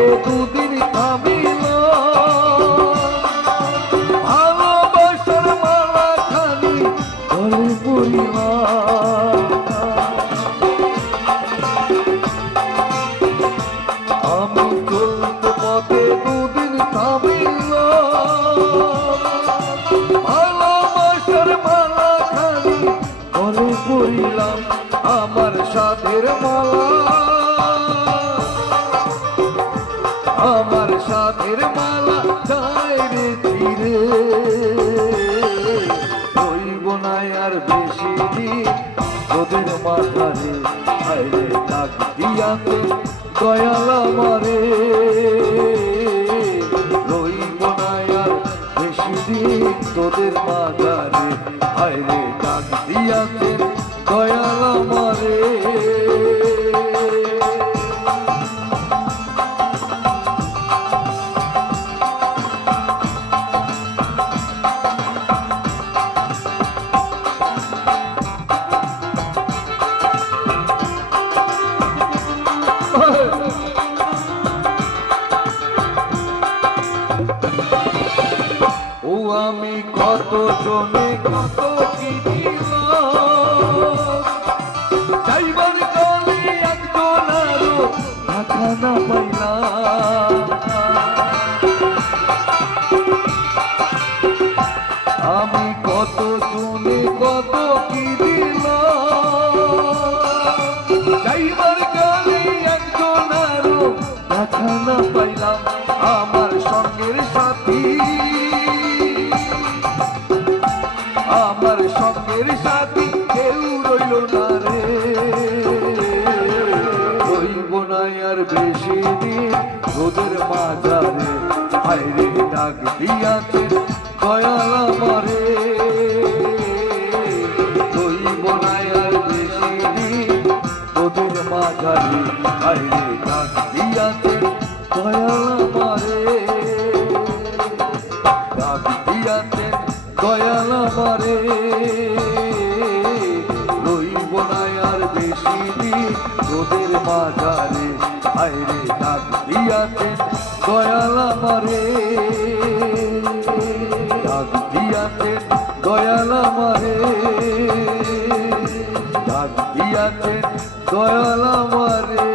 পথে দুদিন থামিল ভালোবাসার মালা খানি গলে পড়িল আমি চলতে পথে দুদিন থামিল ভালোবাসার মালা খানি গলে পড়িলাম আমার সাথের মালা আমার সাথের মালা যায় রে ছিঁড়ে রইব না আর বেশি দিন তোদের মাথারে আইরে ডাক দিয়াতে দয়াল আমারে রইব না আর বেশি দিন তোদের মাথারে আইরে ডাক দিয়াতে দয়াল আমারে ও আমি কত জনে কত কি দিল যাইবার কালে একজন আরো দেখা না পাইলাম আমি কত জনে কত কি দিল যাইবার কালে একজন আরো দেখা না পাইলাম আমার সঙ্গের সাথী আমার সঙ্গের সাথী কেউ রইল না রে রইব না আর বেশি দিন তোদের মাঝারে হায়রে ডাক দিয়াছে দয়াল আমারে রইব না আর বেশি দিন তোদের মাঝারে হায়রে ডাক দিয়াছে দয়াল আমারে ডাক দিয়াছে দয়াল আমারে রইব না আর বেশি দিন তোদের মাঝারে আইরে ডাক দিয়াছেন দয়াল আমারে ডাক দিয়াছেন দয়াল আমারে ডাক দিয়াছেন দয়াল আমারে।